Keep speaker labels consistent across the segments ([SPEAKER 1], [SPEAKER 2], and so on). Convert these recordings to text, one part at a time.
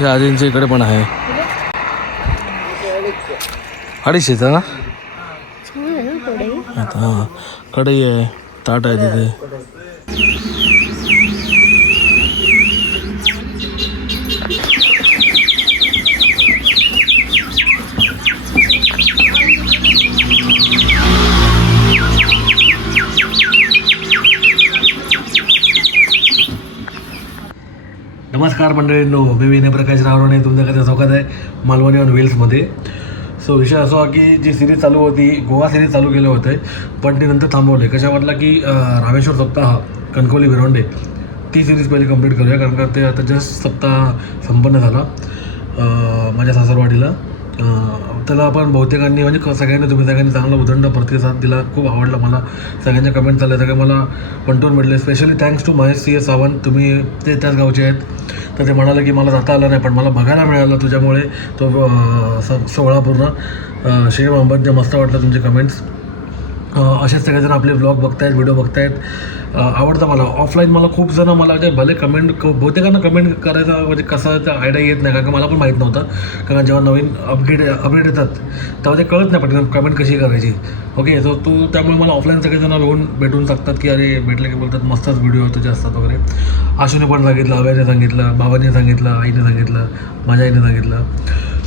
[SPEAKER 1] हे आजींच्या इकडे पण आहे. अडीचशेचा ना हां. कढई आहे ताट आहे तिथे. नमस्कार मंडळींनो मी विनय प्रकाश रावराणे तुमच्याकडे स्वागत आहे? मालवणी ऑन व्हील्समध्ये सो विषय असा की जी सिरीज चालू होती गोवा सिरीज चालू केले होते पण ते नंतर थांबवले. वाटला की रामेश्वर सप्ताह कणकोली विरोंडे ती सिरीज पहिले कंप्लीट करूया कारण का ते आता जस्ट सप्ताह संपन्न झाला माझ्या सासरवाडीला. त्याला आपण बहुतेकांनी म्हणजे क- सगळ्यांनी तुम्ही सगळ्यांनी चांगला उदंड प्रतिसाद दिला. खूप आवडला मला. सगळ्यांच्या कमेंट चालल्या. सगळे मला पंटून भेटले. Specially thanks to Mahesh C S Sawant. तुम्ही ते त्याच गावचे आहेत. तर ते म्हणाले की मला जाता आलं नाही पण मला बघायला मिळालं तुझ्यामुळे. तो स- सोहळा पूर्ण अं, शेख मस्त वाटलं तुमचे कमेंट्स असेच सगळेजण आपले ब्लॉग बघतायत व्हिडिओ बघतायत. आवडतं मला. ऑफलाईन मला खूप जण मला म्हणजे भले कमेंट बहुतेकांना कमेंट करायचा म्हणजे कसं आयडिया येत नाही कारण का मला पण माहीत नव्हतं. कारण जेव्हा नवीन अपडेट अपडेट येतात तेव्हा ते कळत नाही पटकन कमेंट कशी करायची. ओके सो तू त्यामुळे मला ऑफलाईन सगळेजण येऊन भेटून सांगतात की अरे भेटले की बोलतात मस्तच व्हिडिओ तुझे असतात वगैरे. आशूने पण सांगितलं अभयने सांगितलं बाबांनी सांगितलं आईने सांगितलं माझ्या आईने सांगितलं.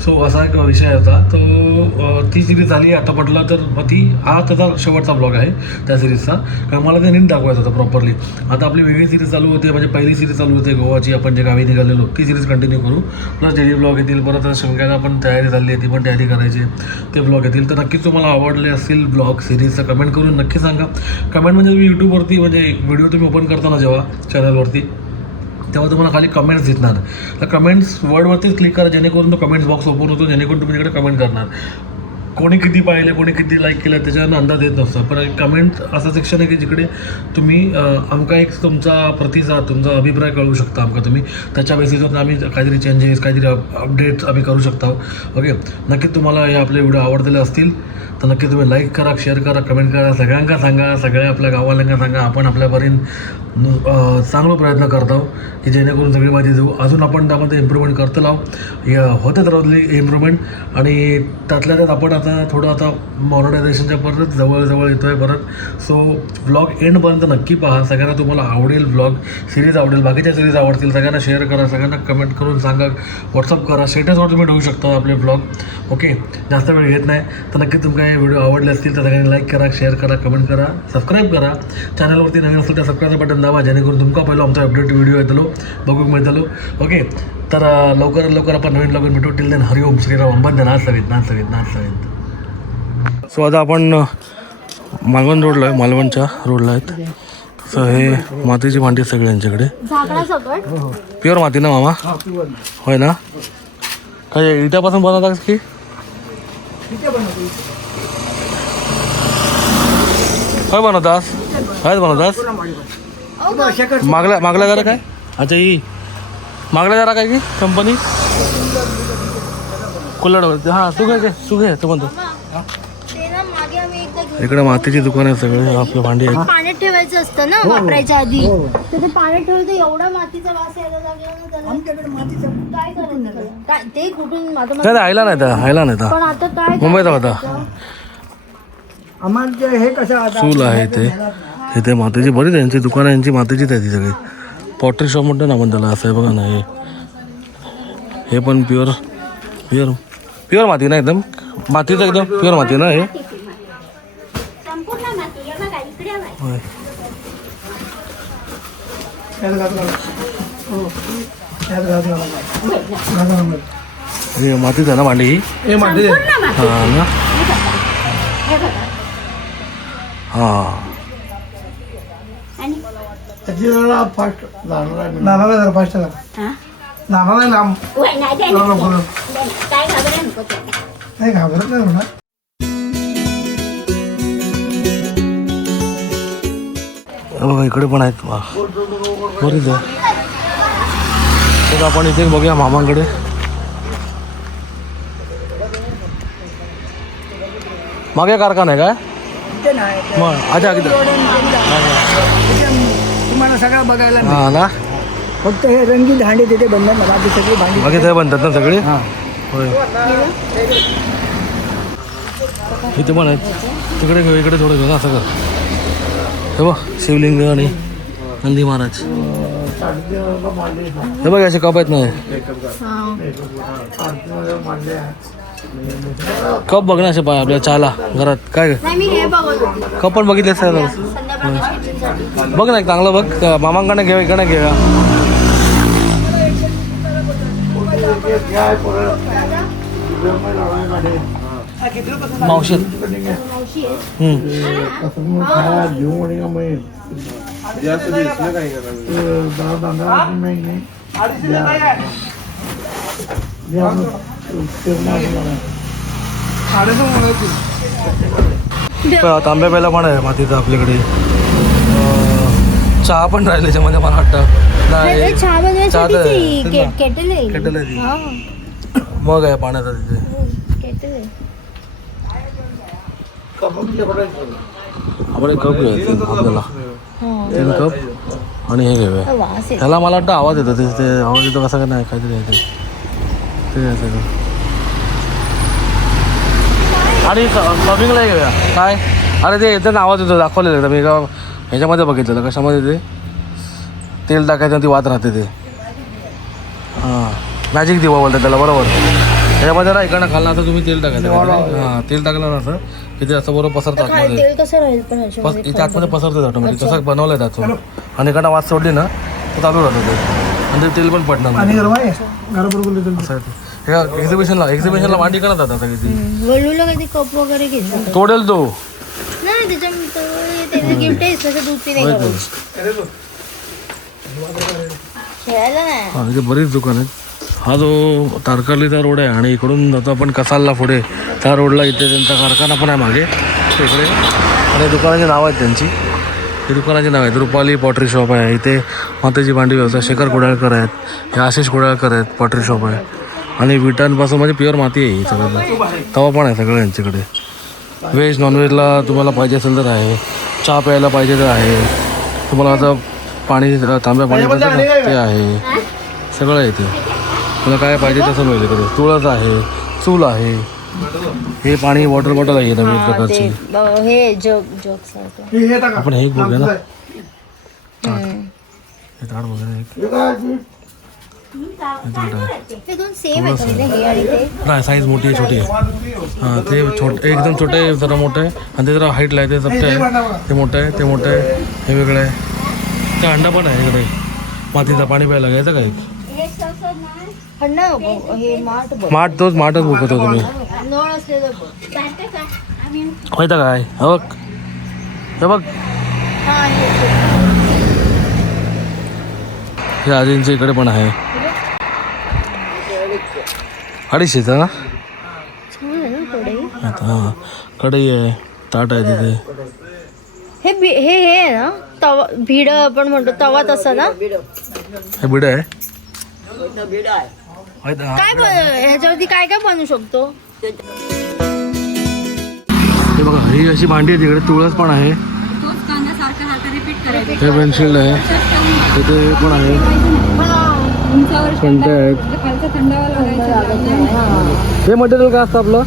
[SPEAKER 1] सो असा एक विषय होता. तो ती सिरीज झाली आता म्हटलं तर मग ती हा त्याचा शेवटचा ब्लॉग आहे त्या सिरीजचा कारण मला ते नीट दाखवायचं होतं प्रॉपरली आता आपली वेगळी सिरीज चालू होते म्हणजे पहिली सिरीज चालू होते गोवाची आपण जे गावी निघालेलो ती सिरीज कंटिन्यू करू. प्लस डेली ब्लॉग येतील परत आता पण तयारी झाली आहे ती पण तयारी करायची ते ब्लॉग येतील. तर नक्कीच तुम्हाला आवडले असतील ब्लॉग सिरीजचं कमेंट करून नक्की सांगा. कमेंट म्हणजे, म्हणजे तुम्ही यूट्यूबवरती म्हणजे व्हिडिओ तुम्ही ओपन करताना जेव्हा चॅनलवरती तेव्हा तुम्हाला खाली कमेंट्स दिसणार. तर कमेंट्स वर्डवरतीच क्लिक करा जेणेकरून तो कमेंट्स बॉक्स ओपन होतो जेणेकरून तुम्ही तिकडे कमेंट करणार. कोणी किती पाहिलं कोणी किती लाईक केलं त्याच्यानं अंदाज येत नसतो. पण कमेंट असं सेक्शन आहे की जिकडे तुम्ही आमका एक तुमचा प्रतिसाद तुमचा अभिप्राय कळवू शकता आमका तुम्ही. त्याच्या बेसिसवर आम्ही काहीतरी चेंजेस काहीतरी अपडेट्स आम्ही करू शकता. ओके नक्कीच तुम्हाला हे आपले व्हिडिओ आवडलेले असतील. तर नक्की तुम्ही लाईक करा शेअर करा कमेंट करा सगळ्यांका सांगा सगळ्या आपल्या गावाल्यांना सांगा. आपण आपल्यापर्यंत चांगला प्रयत्न करत आहोत की जेणेकरून सगळी माहिती देऊ. अजून आपण त्यामध्ये इम्प्रूव्हमेंट करतो आहोत. या होतच राहतली इम्प्रूव्हमेंट आणि त्यातल्या त्यात आपण आता थोडं आता मॉडर्नायझेशनच्या परत जवळजवळ येतो आहे परत सो ब्लॉग एंडपर्यंत नक्की पहा. सगळ्यांना तुम्हाला आवडेल ब्लॉग सिरीज आवडेल बाकीच्या सिरीज आवडतील सगळ्यांना शेअर करा सगळ्यांना कमेंट करून सांगा व्हॉट्सअप करा. स्टेटसवर तुम्ही ठेवू शकता आपले ब्लॉग ओके जास्त वेळ घेत नाही. तर नक्की तुमका हे व्हिडिओ आवडले असतील तर सगळ्यांनी लाईक करा शेअर करा कमेंट करा सबस्क्राईब करा. चॅनलवरती नवीन असेल तर सबस्क्राईब बटन दाबा जेणेकरून तुमका पहिलं आमचा अपडेट व्हिडिओ येतलो बघूक मिळतलो. ओके तर लवकर लवकर आपण नवीन ब्लॉग भेटू. टिल देन हरिओम श्रीराम अंबंद नाच सवित नाच सवित नाच सवित. सो आता आपण मालवण रोडला आहे मालवणच्या रोडला आहेत. सो हे मातीची भांडी सगळी यांच्याकडे
[SPEAKER 2] झाकणा सकट
[SPEAKER 1] प्युअर माती ना मामा? होय ना? काय इट्यापासून बनवतात की? काय बनवतास? काय बनवतास? मागल्या मागल्या जरा काय? अच्छा ही. मागल्या जरा काय की? कंपनी? कुल्लाडवर हां तू काय काय तू घे तू म्हणतो इकडे मातीची दुकान आहे सगळे आपले भांडी आहेत.
[SPEAKER 2] पाण्यात ठेवायचं असतं ना वापरायच्या आधी. तर ते पाण्यात ठेवलं तर एवढा मातीचा वास यायला लागला ना त्याला. काय ते कुठून आता
[SPEAKER 1] काय आयला नाही त्या आयला नाही त्या
[SPEAKER 2] पण आता काय
[SPEAKER 1] मुंबईचा होता
[SPEAKER 3] आम्हाला हे कसं आता
[SPEAKER 1] चूल आहे ते इथे. मातीची बरीच यांची दुकानं यांची मातीचीच आहे ती सगळी. पॉटरी शॉप म्हणतो ना आपण त्याला असं आहे बघा ना हे. हे पण प्युअर प्युअर प्युअर माती ना एकदम? मातीचं एकदम प्युअर माती ना हे? मातीच आहे ना ही?
[SPEAKER 3] माती दे.
[SPEAKER 1] हा ना. हा.
[SPEAKER 3] फास्ट जाणार आहे नाना जरा फास्ट लांब.
[SPEAKER 2] वय, नाही,
[SPEAKER 3] लवकर.
[SPEAKER 2] काय नको
[SPEAKER 3] घाबरत नाही
[SPEAKER 1] बघा इकडे पण आहेत. वा. बरीच आहे तर आपण इथे बघूया मामांकडे. मागे कारखाना आहे काय?
[SPEAKER 3] ते नाही
[SPEAKER 1] मग अच्छा
[SPEAKER 3] तुम्हाला सगळं बघायला
[SPEAKER 1] हा ना?
[SPEAKER 3] फक्त हे रंगीत भांडे तिथे बनणार ना बाकी सगळी भांडी
[SPEAKER 1] बाकी ते बनतात ना सगळे?
[SPEAKER 3] हा.
[SPEAKER 1] होय. इथे पण आहेत तिकडे घेऊ इकडे थोडं घेऊ ना असं कर. हे बघ शिवलिंग आणि नंदी महाराज. हे बघ असे कप आहेत ना हे. कप बघ ना असे पाय आपल्या चहाला घरात. काय
[SPEAKER 2] हे
[SPEAKER 1] कप पण बघितले सर बघ ना एक चांगलं बघ. मामांकडे घेऊ इकडे घेऊया. मावशी हम्म. प- तांब्या प्यायला पण आहे मातीचा आपल्याकडे. अं, चहा पण राहील त्याच्यामध्ये मला वाटतं. मग आहे पाण्याचा तिथे.
[SPEAKER 2] हो,
[SPEAKER 1] आपण कप तीन आपल्याला.
[SPEAKER 2] हा.
[SPEAKER 1] तीन कप आणि हे घेऊया. ह्याला मला वाटतं आवाज येतो ते ते आवाज येतो कसा का नाही काहीतरी आहे ते. सगळं आणि कमिंगला घेऊया काय? अरे ते येतं ना आवाज येतो दाखवलेलं आहे मी का ह्याच्यामध्ये बघितलेलं कशामध्ये ते? तेल टाकायचं आणि ती वात राहते ते. हां. मॅजिक दिवा बोलतात त्याला बरोबर. ह्याच्यामध्ये ना इकडनं खाल्लं आता तुम्ही तेल टाकायचं. हां तेल टाकलं ना असं की ते असं बरोबर पसरतं आतमध्ये.
[SPEAKER 2] तेल कसं राहील पण
[SPEAKER 1] पस इथे आतमध्ये पसरते ऑटोमॅटिक तसं बनवलं आहे त्याचं आणि इकडनं वास सोडली ना तर चालू राहतं ते. आणि ते तेल पण पडणार
[SPEAKER 3] आणि
[SPEAKER 1] नाही. ते. एक्झिबिशनला एक्झिबिशनला मांडी करत आता किती
[SPEAKER 2] वळूला कधी कप वगैरे घेतलं
[SPEAKER 1] तोडेल तो.
[SPEAKER 2] नाही त्याच्या गिफ्ट आहे तसं दूध पिणे
[SPEAKER 1] होय
[SPEAKER 2] का
[SPEAKER 1] तो.
[SPEAKER 2] रोज. खेळायला नाही.
[SPEAKER 1] हा इथे बरीच दुकान आहेत. हा जो तारकर्लीचा रोड आहे आणि इकडून जातो आपण कसालला पुढे. त्या रोडला इथे त्यांचा कारखाना पण आहे मागे. तिकडे आणि दुकानाची नावं आहेत त्यांची. ही दुकानाची नाव आहेत. रुपाली पॉटरी शॉप आहे. इथे माताजी भांडी व्यवसाय. शेखर कुडाळकर आहेत. हे आशिष कुडाळकर आहेत. पॉटरी शॉप आहे. आणि विटांपासून म्हणजे प्युअर माती आहे ही सगळं. तवा पण आहे सगळं यांच्याकडे. व्हेज नॉनव्हेजला तुम्हाला पाहिजे असेल तर आहे. चहा प्यायला पाहिजे तर आहे. तुम्हाला आता पाणी तांब्या पाणी पाहिजे ना, ते आहे. सगळं आहे ते. तुला काय पाहिजे तसं मिळेल इकडे. तुळस आहे चूल आहे. हे पाणी वॉटर बॉटल आहे नवीन
[SPEAKER 2] हा,
[SPEAKER 1] प्रकारची.
[SPEAKER 2] हे
[SPEAKER 3] हे
[SPEAKER 1] आपण हे बघूया ना.
[SPEAKER 2] दोन सेम आहेत. म्हणजे हे आणि ते.
[SPEAKER 1] नाही साईज मोठी आहे छोटी आहे. हां ते छोट एकदम छोटं आहे जरा मोठं आहे. आणि ते जरा हाईटला आहे ते चपटे आहे. ते मोठं आहे ते मोठं आहे. हे वेगळं आहे. ते अंडा पण आहे इकडे. मातीचा पाणी प्यायला घ्यायचं काय
[SPEAKER 2] हे माठ बघ
[SPEAKER 1] माठ तोच माठच बुकवतो तुम्ही. माहिती काय? हे बघ. हे बघ.
[SPEAKER 2] हा हे
[SPEAKER 1] हे आजींच्या इकडे पण आहे. अडीचशेचा ना आता हां कढई आहे ताट आहे तिथे
[SPEAKER 2] हे बी- हे हे आहे ना तवा भिड आपण म्हणतो तवा तसा ना
[SPEAKER 1] हे बिड आहे माहीत आहे,
[SPEAKER 2] काय बन- ह्याच्यावरती काय काय बनवू शकतो
[SPEAKER 1] हे बघा ही अशी भांडी आहे तिकडे तुळस पण आहे हे पेन्सिल आहे तिथे पण आहे कंटे आहेत हे. मटेरियल काय असतं आपलं?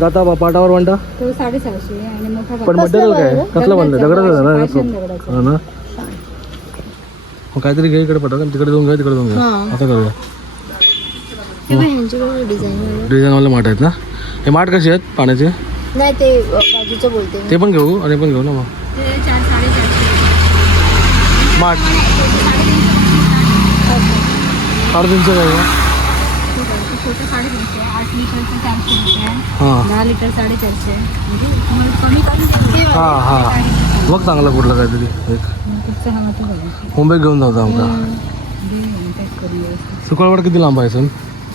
[SPEAKER 1] जाता बा- पाटावर म्हणता
[SPEAKER 4] तो साडेसहाशे आणि मोठा
[SPEAKER 1] पण मटेरियल काय? कसलं बनलं दगडाचं आहे ना? हा ना? मग काहीतरी घे इकडे पटा तिकडे जाऊन घ्या तिकडे जाऊन घ्या
[SPEAKER 2] हां.
[SPEAKER 1] असं करूया.
[SPEAKER 2] हे ह्यांच्याकडे डिझाईन
[SPEAKER 1] डिझाईनवाले माठ आहेत ना? हे माठ कसे आहेत पाण्याचे?
[SPEAKER 2] नाही ते अ, बाजूचं बोलते मी.
[SPEAKER 1] ते पण घेऊ आणि हे पण घेऊ ना मग.
[SPEAKER 4] ते चार साडेचारशे.
[SPEAKER 1] माठ. साडेतीनशे काय आहे?
[SPEAKER 4] छोटं साडेतीनशे आठ लिटरचं चारशे रुपये
[SPEAKER 1] हां.
[SPEAKER 4] दहा लिटर साडेचारशे म्हणजे तुम्हाला कमी करून देऊ.
[SPEAKER 2] हे बघ.
[SPEAKER 1] हां. हां बघ चांगलं कुठलं काहीतरी एक. मुंबईत घेऊन जाऊ आमका? सुकळवाड किती लांब आहे सण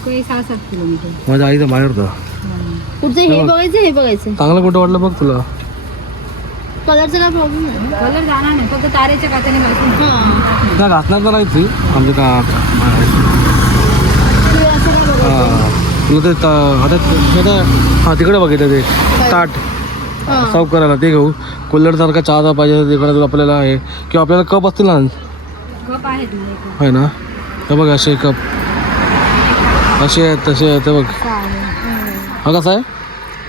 [SPEAKER 4] काही सहा सात किलोमीटर.
[SPEAKER 1] माझ्या आईचं बाहेर होतं.
[SPEAKER 2] कुठचं हे बघायचं हे बघायचं.
[SPEAKER 1] चांगलं कुठं वाटलं बघ तुला?
[SPEAKER 2] कलरचा काय प्रॉब्लेम?
[SPEAKER 4] कलर जाणार नाही फक्त तारेच्या
[SPEAKER 2] हा.
[SPEAKER 1] काय घासणार तर नाही ती. आमचे का
[SPEAKER 2] हे असं काय बघायचं
[SPEAKER 1] हां ते ता- आता हां तिकडे बघितलं ते ताट. सर्व करायला ते घेऊ. कुल्लडसारखा चहा पाहिजे तिकडे आपल्याला आहे. किंवा आपल्याला कप असतील ना?
[SPEAKER 4] आहे
[SPEAKER 1] ना हे बघ असे कप. असे आहेत तसे आहेत हे बघ. हा कसा आहे?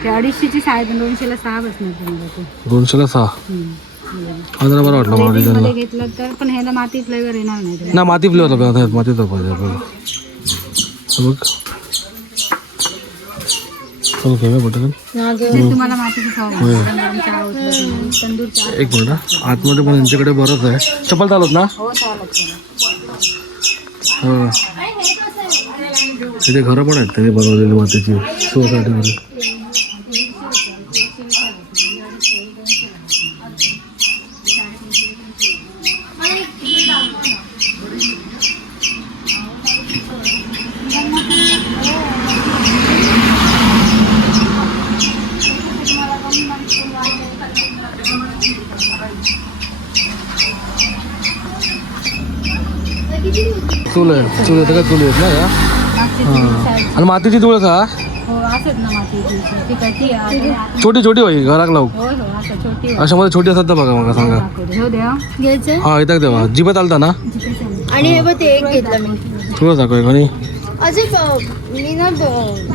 [SPEAKER 4] अडीचशेची साडे दोनशेला सहा बसणार
[SPEAKER 1] दोनशेला सहा. हा जरा बरं वाटलं मला
[SPEAKER 4] घेतलं तर पण ह्याला माती फ्लेवर येणार नाही.
[SPEAKER 1] ना माती फ्लेवर आपल्याला मातीचा पाहिजे आपल्याला. बघ चल घेऊया पटकन
[SPEAKER 4] ते तुम्हाला मातीची सवय आहे. गरम गरम चहा उतरत नाही. तंदूर चहा.
[SPEAKER 1] एक मिनिट. आतमध्ये पण यांच्याकडे बरंच आहे. चप्पल चालत ना?
[SPEAKER 4] हो
[SPEAKER 1] हो. तिथे घरं पण आहेत त्यांनी बनवलेली मातीची. सोसायटीमध्ये. आहे चूल आहे काय चुली आहेत ना या? हां. आणि मातीची चूल का
[SPEAKER 4] हो ना.
[SPEAKER 1] छोटी छोटी होई घराक लावू.
[SPEAKER 4] हो असं छोटी आहे.
[SPEAKER 1] अशामध्ये छोटी असतात ना बघा मला सांगा.
[SPEAKER 4] हो
[SPEAKER 1] हा इथं देवा जिबा चालता ना?
[SPEAKER 2] आणि हे बघ ते एक घेतलं मी.
[SPEAKER 1] थोडं दाखव
[SPEAKER 2] ना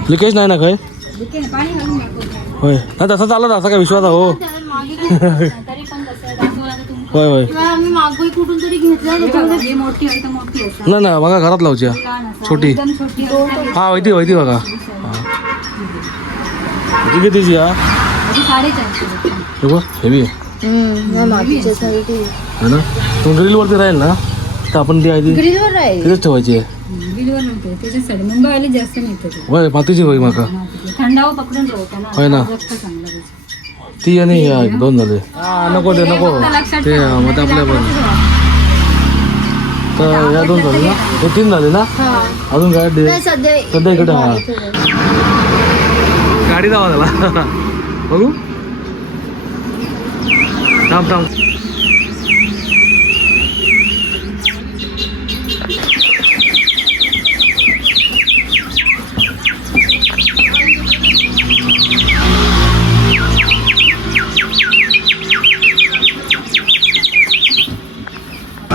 [SPEAKER 1] लिकेज नाही ना काय?
[SPEAKER 4] ना,
[SPEAKER 1] होय. नाही तसं चालत असा काय विश्वास आहे हो
[SPEAKER 2] त्याला मागे घेतलं.
[SPEAKER 4] तरी पण कसं दाखवलं आता तुम्ही
[SPEAKER 1] होय होय.
[SPEAKER 2] तेव्हा आम्ही मागोई कुठून तरी घेतला त्याच्यामध्ये
[SPEAKER 4] जी मोठी आहे तर मोठी असतात
[SPEAKER 1] नाही नाही बघा घरात लावची हा.
[SPEAKER 4] लहान
[SPEAKER 1] छोटी.
[SPEAKER 4] एकदम छोटी असतात
[SPEAKER 1] हा माहिती माहिती बघा. हा. ती कितीची हा?
[SPEAKER 4] ती साडेचारशे रुपये.
[SPEAKER 1] हे बघ हेवी आहे ना? तो ड्रिलवरती राहील ना? तर आपण ती आहे ती
[SPEAKER 2] ग्रिलवर आहे
[SPEAKER 1] तिथेच ठेवायची आहे.
[SPEAKER 4] बिलवर नव्हते त्याच्यासाठी मुंबईवाले जास्त मिळते ते.
[SPEAKER 1] होय मातीची होई माका.
[SPEAKER 4] थंडावा पकडून ठेवता
[SPEAKER 1] होय ना.
[SPEAKER 4] ना. जगतं चांगलं त्याचं.
[SPEAKER 1] ती आणि ह्या एक दोन झाले. हा नको ते नको. ते हा, मग ते आपल्या पण. तर या दोन झाले ना? हे तीन झाले ना?
[SPEAKER 2] हा.
[SPEAKER 1] अजून काय सध्या इकडे हा गाडी जावा त्याला. बघू. थांब थांब.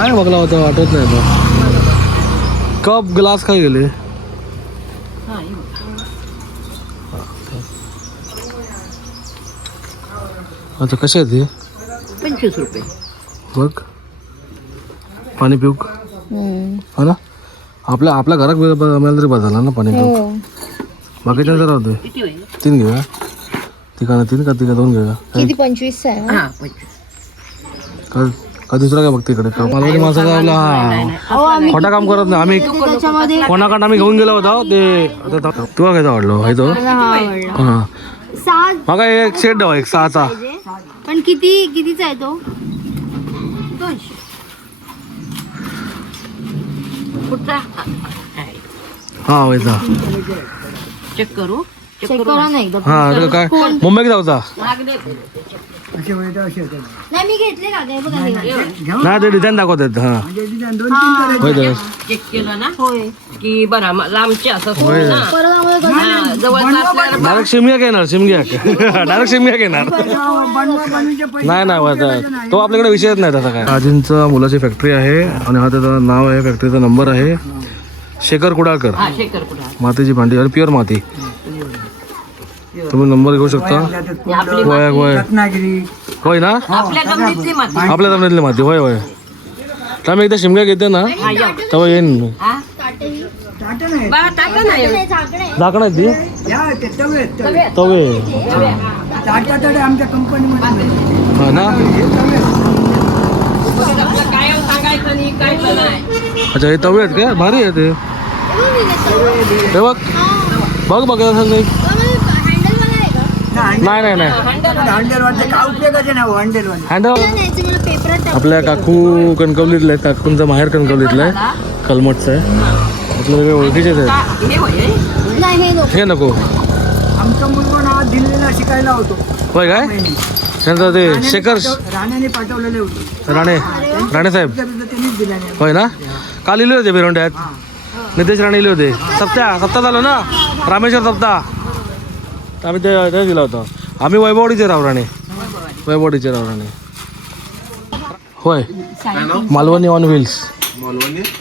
[SPEAKER 1] काय बघला होता वाटत नाही आता कप ग्लास काय गेले. अच्छा कसे आहेत हे?
[SPEAKER 2] पंचवीस रुपये.
[SPEAKER 1] बघ. पाणी पिऊ. हा ना? आपल्या आपल्या घरात मिळ- मिळालं तरी बस झालं ना पाणी पिऊ. बाकीच्या जरा होते तीन घेऊया. तिका तीन का तिका दोन घेऊया.
[SPEAKER 2] पंचवीस आहे ना?
[SPEAKER 1] का दुसरा काय बघते इकडे? का मालवणी माणसाचा आपला हा. खोटा काम करत नाही. आम्ही कोणाकडे आम्ही घेऊन गेलो होतो ते तुला काय आवडलो? आहे तो?
[SPEAKER 2] मला हा.
[SPEAKER 1] हा मग एक सेट द्यावा एक सहाचा.
[SPEAKER 2] पण किती कितीचा आहे तो?
[SPEAKER 1] हा व्हायचा
[SPEAKER 2] चेक करा. ना एकदा
[SPEAKER 1] हा आता काय? मुंबईत जाऊचा
[SPEAKER 2] नाही मी घेतले का काय बघा हे.
[SPEAKER 1] नाही. ते डिझाईन दाखवतात हा.
[SPEAKER 3] म्हणजे डिझाईन दोन तीन
[SPEAKER 1] होय तर.
[SPEAKER 5] चेक केलं ना?
[SPEAKER 2] होय.
[SPEAKER 5] की बरं मग लांबचे असं
[SPEAKER 1] होय.
[SPEAKER 2] परत आम्हाला कसं-
[SPEAKER 5] हा, जवळचं असल्यावर
[SPEAKER 1] डायरेक्ट शिमग्या घेणार शिमग्या डायरेक्ट शिमग्या घेणार. नाही नाही आता तो आपल्याकडे विषयच नाही तसा काय. आजींचं मुलाची फॅक्टरी आहे आणि हा त्याचं नाव आहे फॅक्टरीचा नंबर आहे. शेखर कुडाळकर.
[SPEAKER 5] हा कुठं
[SPEAKER 1] मातीची भांडी आणि प्युअर माती. तुम्ही नंबर घेऊ शकता? होय होय
[SPEAKER 3] रत्नागिरी.
[SPEAKER 1] होय ना?
[SPEAKER 5] आपल्या गमतीतली माती.
[SPEAKER 1] आपल्या जमिनीतली माती होय होय. तर मी एकदा शिमग्या घेते ना. तेव्हा येईन मी.
[SPEAKER 5] हा? बा टाका
[SPEAKER 2] झाकणं आहे.
[SPEAKER 1] ती?
[SPEAKER 3] तवे आमच्या कंपनीमध्ये.
[SPEAKER 1] हा ना?
[SPEAKER 3] हे तवे आहेत.
[SPEAKER 5] आपलं काय सांगायचं नाही काय नाही
[SPEAKER 1] अच्छा हे तवे आहेत काय भारी आहे ते.
[SPEAKER 2] हे बघ.
[SPEAKER 1] हे बघ. बघ असं नाही
[SPEAKER 2] पण हँडल मला आहे का
[SPEAKER 3] नाही,
[SPEAKER 1] नाही नाही.
[SPEAKER 3] काय उपयोगाचे
[SPEAKER 1] आपल्या काकू कणकवलीतलं आहे काकूंचं माहेर कणकवलीतलं आहे. कलमटचं आहे. आपल्या वेगळे ओळखीचेच आहेत.
[SPEAKER 5] हे होय हे?
[SPEAKER 2] नाही हे नको.
[SPEAKER 3] आमचा मुलगा ना दिल्लीला शिकायला होतो.
[SPEAKER 1] होय काय? त्यांचं ते शेखर
[SPEAKER 3] राण्याने पाठवलेले होते.
[SPEAKER 1] राणे. राणे साहेब.
[SPEAKER 3] त्याबद्दल त्यांनीच दिला नाही.
[SPEAKER 1] होय ना? काल लिहिले होते बिरोंड्यात नितेश राणे लिहिले होते. सप्त्या सप्ताह झालं ना? रामेश्वर सप्ताह तर आम्ही ते ते दिला होता. आम्ही वैभवडीचे राव राणे. वैभवडीचे राव राणे. होय. Malvani on wheels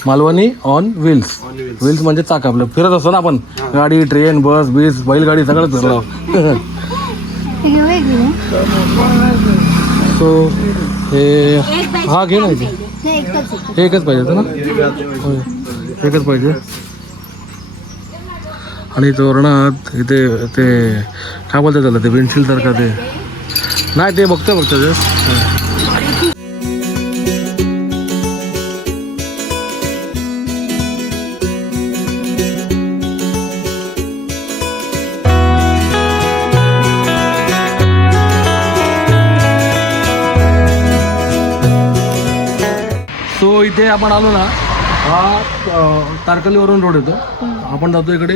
[SPEAKER 1] Malvani? On wheels wheels म्हणजे चाक आपलं. फिरत असतो ना आपण. गाडी ट्रेन बस बीस बैलगाडी सगळं फिरलो? सो हे हा घे ना
[SPEAKER 2] एकच
[SPEAKER 1] पाहिजे होतं ना? होय. एकच पाहिजे. आणि तोरणात इथे ते काय बोलतात त्याला ते पेन्सिल सारखं ते? नाही ते बघतो बघतो ते. सो इथे आपण आलो ना हा अ, तारकलीवरून रोड येतो. आपण जातो इकडे.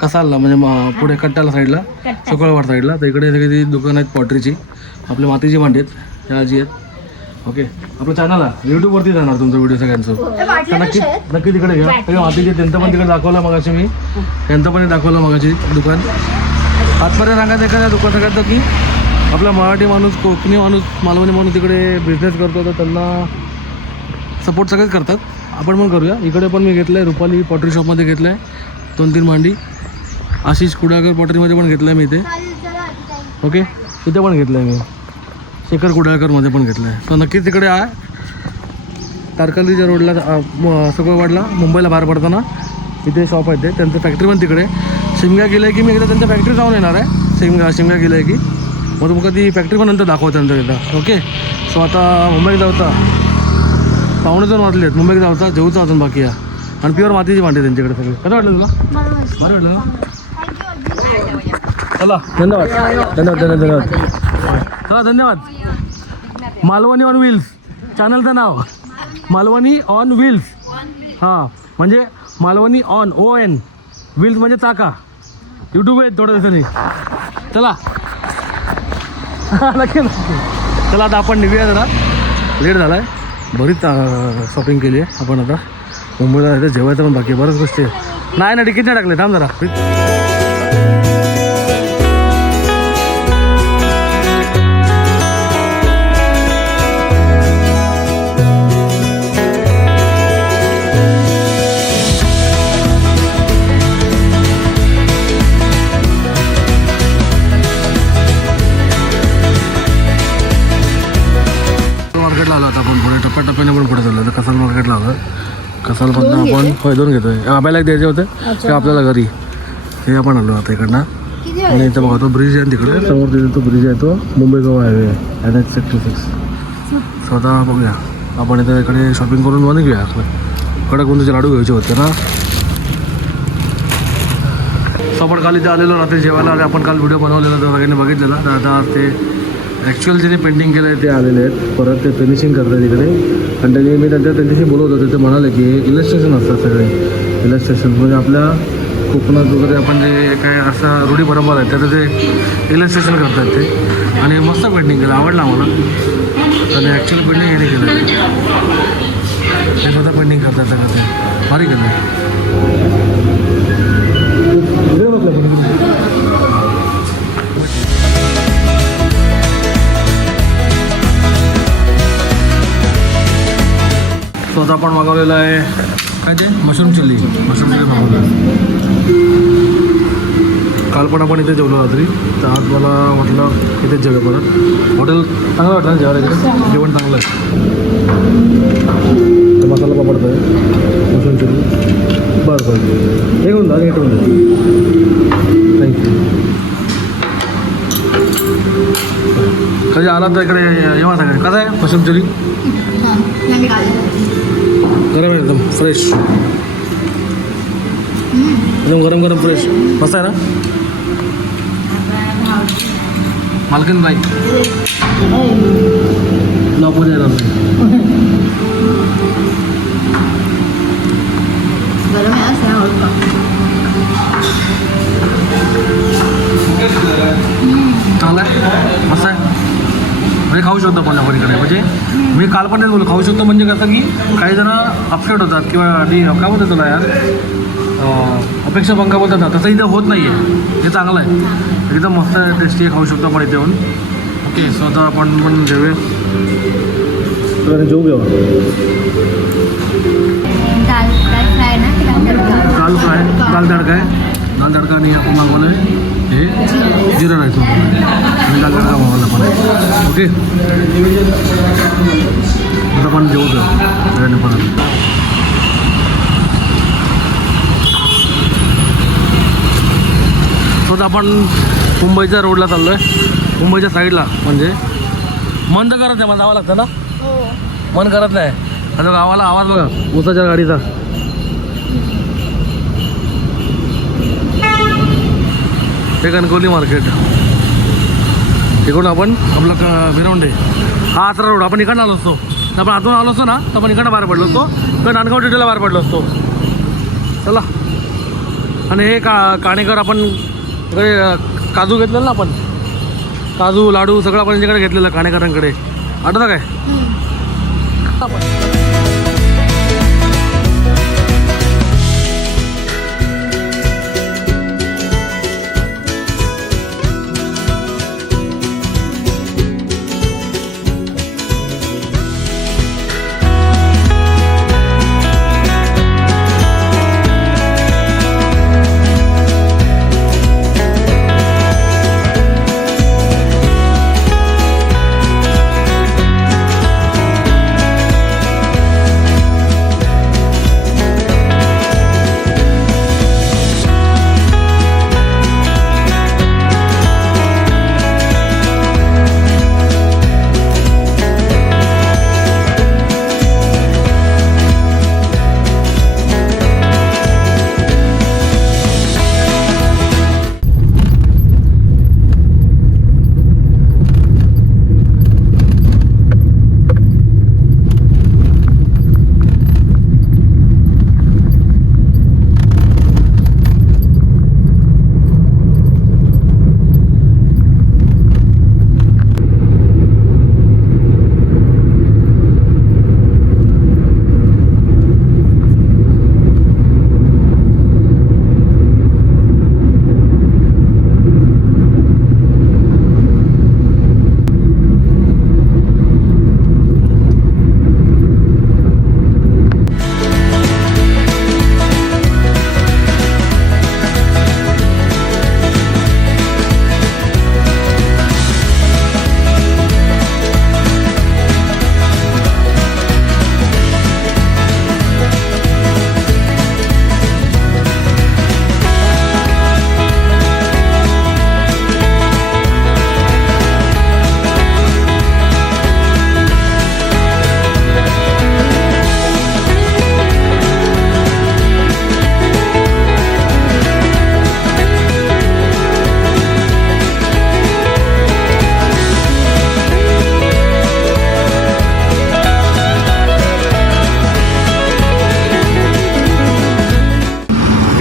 [SPEAKER 1] कसालला म्हणजे म- पुढे कट्ट्याला साईडला शुक्रवार साईडला. तर इकडे सगळी ती दुकानं आहेत पॉटरीची आपल्या मातीची भांडी आहेत ह्या जी आहेत. ओके. आपलं चॅनल आहे. यूट्यूबवरती जाणार तुमचा व्हिडिओ सगळ्यांचं. तर नक्की नक्की तिकडे घ्या. सगळे मातीचे त्यांचं पण तिकडे दाखवलं मगाशी मी. त्यांचं पण दाखवलं मगाशी दुकान. आजपर्यंत सांगायचं एखाद्या दुकान सांगायचं की आपला मराठी माणूस कोकणी माणूस मालवणी माणूस तिकडे बिझनेस करतो तर त्यांना सपोर्ट सगळेच करतात. आपण पण करूया. इकडे पण मी घेतलं आहे रुपाली पॉटरी शॉपमध्ये घेतलं आहे दोन तीन भांडी. आशिष कुडाळकर पॉटरीमध्ये पण घेतलं आहे मी इथे. ओके इथे पण घेतलं आहे मी. शेखर कुडाळकरमध्ये पण घेतलं आहे तर नक्कीच तिकडे आहे तारकर्लीच्या रोडला म- शुक्रवारला मुंबईला बाहेर पडताना इथे शॉप आहे ते. त्यांचं फॅक्टरी पण तिकडे. शिमगा गेलं आहे की मी एकदा त्यांच्या फॅक्टरी जाऊन येणार आहे. शिमगा शिमगा गेलं आहे की. मग तुम्हाला ती फॅक्टरी पण नंतर दाखवतो त्यांचं एकदा. ओके सो आता मुंबईत जाऊता. पावणे दोन वाजलेत मुंबईत जाऊचा जेवचा अजून बाकी आहे. आणि प्युअर मातीची आहे त्यांच्याकडे सगळे. कसं वाटलं तुला.
[SPEAKER 2] बरं
[SPEAKER 1] वाटलं ना
[SPEAKER 2] Thank you, आजी.
[SPEAKER 1] चला धन्यवाद. धन्यवाद धन्यवाद धन्यवाद. चला धन्यवाद. मालवणी ऑन व्हील्स चॅनलचं नाव. मालवणी ऑन व्हील्स हां म्हणजे Malvani on O N wheels म्हणजे चाका. यूट्यूब आहेत थोड्या दिवसांनी. चला. नक्की चला आता आपण निघूया जरा. लेट झाला आहे बरीच शॉपिंग केली आहे आपण आता. मुंबईला जेवायचं पण बाकी बऱ्याच गोष्टी आहे. नाही ना तिकीट नाही टाकले. थांब जरा. मार्केटला आलो कसालमधनं आपण होय दोन घेतोय. आंब्याला एक द्यायचे होते. ते आपल्याला घरी. हे आपण आलो आता इकडनं. आणि इथं बघा तो ब्रिज आहे तिकडे. समोर तिथे तो ब्रिज आहे तो Mumbai Goa highway N H sixty six स्वतः बघूया. आपण इथे इकडे शॉपिंग करून वन घेऊया. कडक बुंदीचे लाडू घ्यायचे होते ना. सो आपण काल इथे आलेलो रात्री जेवायला आणि आपण काल व्हिडिओ बनवलेला तर सगळ्यांनी बघितलेला. तर आता ते ॲक्च्युअल जे पेंटिंग केलं आहे ते आलेले आहेत. परत ते फिनिशिंग करतात इकडे. आणि त्यांनी मी त्यांच्या त्यांच्याशी बोलत होते. ते म्हणाले की इलस्ट्रेशन असतात सगळे. इलस्ट्रेशन म्हणजे आपल्या कोकणात वगैरे आपण जे काय असा रूढी परंपरा आहे त्याचं ते इलस्ट्रेशन करतात ते. आणि मस्त पेंटिंग केलं. आवडलं आम्हाला. आणि ॲक्च्युअल पेंटिंग याने केलं ते स्वतः पेंटिंग करतात सगळं ते. भारी केलं तो आता आपण मागवलेला आहे. काय ते? Mushroom chilli. मशरूम चिल्ली मागवलं काल पण आपण इथे जेवलो रात्री. तर आज मला वाटलं इथेच जेवलं परत. हॉटेल चांगलं वाटलं ना जेवायला इकडे? जेवण चांगलं आहे. तर मसाला पापड आहे मशरूम चिल्ली. बरं बरं. हे घेऊन जा हे ठेवून द्या थँक्यू कधी आला तर इकडे येवा सगळे. कसं आहे मशरूम चिल्ली? गरम आहे एकदम फ्रेश एकदम गरम गरम फ्रेश मस्त आहे ना मालकीन बाई नको द्यायला
[SPEAKER 2] गरम आहे असं आवडतं का?
[SPEAKER 1] चांगला आहे मस्त आहे म्हणजे खाऊ शकतो पण आपण इकडे. म्हणजे मी काल पण बोललो खाऊ शकतो म्हणजे कसं की काही जण अपसेट होतात किंवा आधी काय बोलतात तुला यार? अपेक्षा भंग बोलतात ना तसं इथं होत नाही आहे हे चांगलं आहे. एकदम मस्त आहे टेस्टी आहे खाऊ शकतो आपण इथे येऊन. ओके सो आता आपण पण जेवे जेवू घेऊ दाल फ्राय दाल तडका. आहे. दाल तडका आणि आपण मागवलं आहे हे जिरा राईस आणि तडका मागवला पण? आहे ओके. आता जेवतो सगळ्यांनी परत तर आपण मुंबईच्या रोडला चाललो आहे मुंबईच्या साईडला म्हणजे. मन तर करत नाही मला जावं लागतं ना? मन करत नाही. आता गावाला आवाज बघा. ऊसाच्या गाडीचा. हे कणकवली मार्केट. इकडून आपण आपलं क भिरवंडे. हा आसरा रोड आपण इकडनं आलो असतो. आपण आतून आलो असतो ना तर आपण इकडनं बाहेर पडलो असतो. तर नांदगाव टिटीला बाहेर पडलो असतो. चला. आणि हे का काणेकर आपण इकडे काजू घेतलेलं ना आपण? काजू लाडू सगळं आपण यांच्याकडे घेतलेलं काणेकरांकडे. आठवतं काय?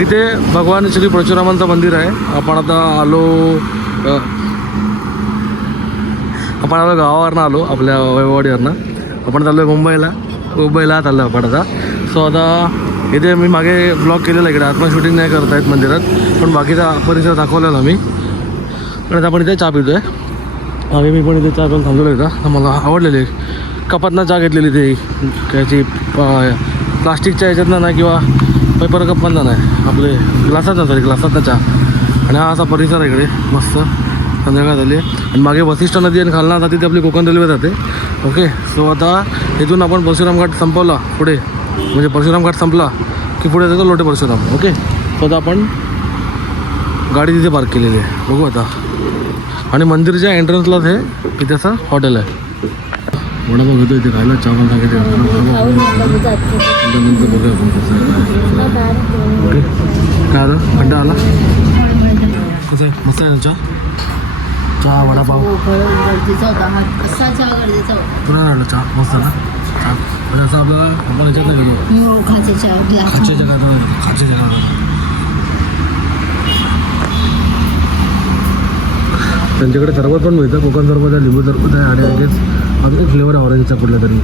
[SPEAKER 1] इथे भगवान श्री परशुरामांचं मंदिर आहे. आपण आता आलो आपण आलो गावावरनं आलो आपल्या वैवाडीवरनं आपण चाललो आहे मुंबईला. मुंबईला चाललो आहे आपण आता. सो आता इथे मी मागे ब्लॉग केलेला इकडे. आत्मा शूटिंग नाही करत आहेत मंदिरात. पण बाकीचा परिसर दाखवलेला मी. पण आता आपण इथे चहा पितो आहे आम्ही मी पण इथे चहा पिऊन थांबलेलो इथं. तर मला आवडलेली कपातनं चहा घेतलेली ते. त्याची प्लास्टिकच्या ह्याच्यातनं ना किंवा पेपर कपमधनं नाही. आपले ग्लासात ना सॉरी ग्लासात चहा आणि हा असा परिसर आहे इकडे मस्त. संध्याकाळ झाली. आहे आणि मागे वसिष्ठ नदी आणि खालना जाते ती आपली कोकण रेल्वे जाते. ओके सो आता इथून आपण परशुराम घाट संपवला पुढे. म्हणजे परशुराम घाट संपला की पुढे जातो लोटे परशुराम ओके. सो आता आपण गाडी तिथे पार्क केलेली आहे. बघू आता. आणि मंदिरच्या एंट्रन्सलाच हे इथे असं हॉटेल आहे. वडापाव घेतो इथे खायला चहा पण सांगितलं नंतर बघूया आपण कसं. ओके. काय आलं खड्डा आला? कसं आहे? मस्त आहे ना चहा? चहा वडापाव?
[SPEAKER 2] गरजेचा होता. हा कसा चहा गरजेचा होता?
[SPEAKER 1] तुला आवडलं चहा? मस्त ना? चहा. म्हणजे असं आपल्याला आपण ह्याच्यात नाही गेलो
[SPEAKER 2] हो खायचा चहा ग्लास
[SPEAKER 1] खाच्या जगात खाच्या जगात त्यांच्याकडे सरबत पण मिळतं कोकण सरबत आहे लिंबू सरबत आहे आणि लगेच अजून एक फ्लेवर आहे ऑरेंजचा कुठला तरी.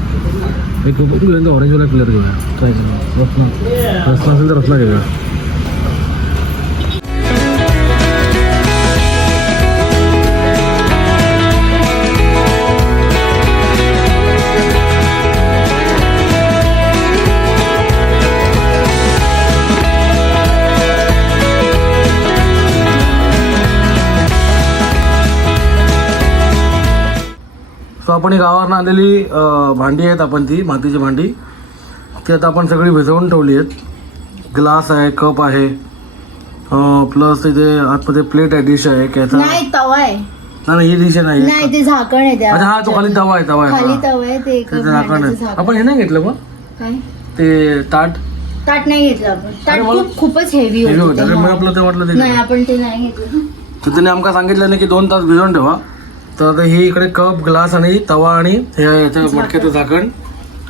[SPEAKER 1] एक एक ऑरेंजवाला फ्लेवर घेऊया. ट्राय करूया. रसना. रसना असेल तर रसना घेऊया. आपण ही गावावरनं आणलेली अं, भांडी आहेत आपण ती मातीची भांडी. ती आता आपण सगळी भिजवून ठेवली आहेत. ग्लास आहे कप आहे. प्लस तिथे आतमध्ये प्लेट आहे डिश आहे कॅचा
[SPEAKER 2] नाही तवा आहे.
[SPEAKER 1] नाही ही डिश आहे नाही
[SPEAKER 2] नाही ते झाकण आहे
[SPEAKER 1] अच्छा हा तो खाली तवा आहे तवा आहे
[SPEAKER 2] खाली. तवा आहे ते
[SPEAKER 1] झाकण आहे. आपण हे नाही घेतलं मग?
[SPEAKER 2] काय?
[SPEAKER 1] ते ताट?
[SPEAKER 2] ताट नाही घेतलं आपण. ताट
[SPEAKER 1] अरे मला-
[SPEAKER 2] खूप खूपच हेवी होतं.
[SPEAKER 1] आपलं ते वाटलं ते
[SPEAKER 2] नाही आपण ते नाही घेतलं.
[SPEAKER 1] तर त्याने आमका सांगितलं नाही की दोन तास भिजवून ठेवा. तर आता हे इकडे कप ग्लास आणि तवा आणि हे याचं मटक्याचं झाकण.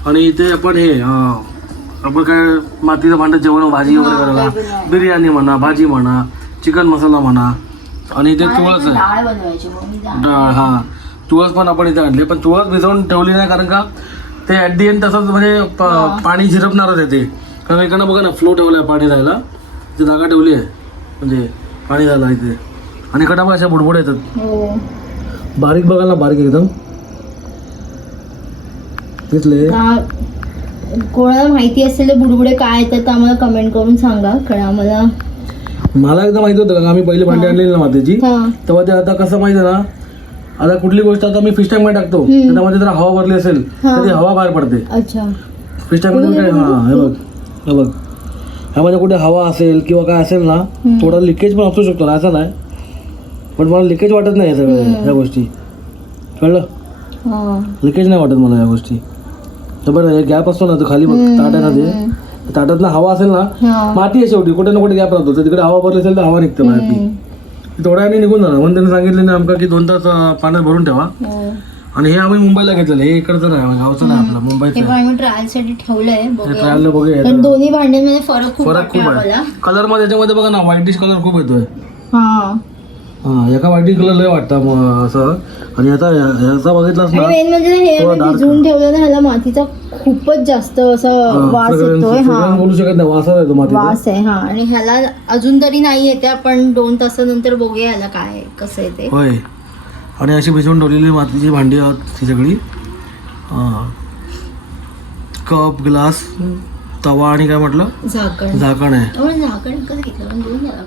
[SPEAKER 1] आणि इथे आपण हे आपण काय मातीचं भांडं जेवण भाजी वगैरे करायला. बिर्याणी म्हणा भाजी म्हणा चिकन मसाला म्हणा. आणि इथे तुळस आहे.
[SPEAKER 2] डाळ मग
[SPEAKER 1] हा. तुळस पण आपण इथे आणली पण तुळस भिजवून ठेवली नाही कारण का ते ॲट दी एंड तसंच म्हणजे प- पाणी झिरपणारच आहे ते. कारण इकडनं बघा ना फ्लो ठेवला आहे पाणी जायला. ती जागा ठेवली आहे. म्हणजे पाणी झालं इथे. आणि इकडं बघा अशा बुडबुड येतात.
[SPEAKER 2] हो.
[SPEAKER 1] बारीक बघा ना बारीक एकदम. दिसले
[SPEAKER 2] कोणाला माहिती असेल तर बुडबुडे काय येतात आम्हाला कमेंट करून सांगा कारण आम्हाला
[SPEAKER 1] मला एकदा माहिती होतं का आम्ही पहिली भांडी आणलेली ना मातीची.
[SPEAKER 2] हा.
[SPEAKER 1] तेव्हा ते आता कसं माहिती आहे ना आता कुठली गोष्ट आता मी फिश टँकमध्ये टाकतो
[SPEAKER 2] हम्म.
[SPEAKER 1] त्यामध्ये जर हवा भरली असेल. तर ती हवा बाहेर पडते.
[SPEAKER 2] अच्छा.
[SPEAKER 1] फिश टँकमध्ये काय हा हे बघ हे बघ. ह्यामध्ये कुठे हवा असेल किंवा काय असेल ना. थोडा लिकेज पण असू शकतो ना असं नाही. पण मला लिकेज वाटत नाही. ह्या गोष्टी. कळलं?
[SPEAKER 2] हा.
[SPEAKER 1] लिकेज नाही वाटत मला या गोष्टी. तर बरं गॅप असतो ना तो खाली बघ ताट आहे ना ते ताटात ना हवा असेल ना
[SPEAKER 2] हा.
[SPEAKER 1] माती आहे शेवटी कुठे ना कुठे गॅप राहतो. तर तिकडे हवा भरली असेल तर हवा निघते बाहेर ती.
[SPEAKER 2] हम्म.
[SPEAKER 1] थोड्या वेळाने निघून जाणार. म्हणून त्यांनी सांगितलं नाही आमका की दोन तास पाण्यात भरून ठेवा.
[SPEAKER 2] हो.
[SPEAKER 1] आणि हे आम्ही मुंबईला घेतलेलं हे इकडचं नाही गावचं नाही आपलं मुंबईचं
[SPEAKER 2] पण आम्ही ट्रायल ठेवलंय बघूया. दोन्ही भांड्यांमध्ये फरक खूप
[SPEAKER 1] फरक खूप आहे. कलरमध्ये याच्यामध्ये बघा ना व्हाईटिश कलर खूप येतोय.
[SPEAKER 2] हा
[SPEAKER 1] एका व्हाईटिश कलर लय वाटतं मग असं. आणि आता या- याचा बघितलास
[SPEAKER 2] आणि
[SPEAKER 1] ना
[SPEAKER 2] मेन म्हणजे हे
[SPEAKER 1] थोडा
[SPEAKER 2] आम्ही
[SPEAKER 1] dark.
[SPEAKER 2] भिजवून ठेवलं ना ह्याला मातीचा खूपच जास्त असा वास येतोय हा.
[SPEAKER 1] बोलू शकत नाही वासा येतो मातीचा.
[SPEAKER 2] वास आहे हा. आणि ह्याला अजून तरी नाही येते आपण दोन तासानंतर बघूया ह्याला काय आहे, कसं येते
[SPEAKER 1] होय. आणि अशी भिजवून ठेवलेली मातीची भांडी आहात ती सगळी. हा. कप ग्लास तवा आणि काय म्हटलं?
[SPEAKER 2] झाकण.
[SPEAKER 1] झाकण आहे.
[SPEAKER 2] आपण झाकण एकच घेतलं? दोन झाला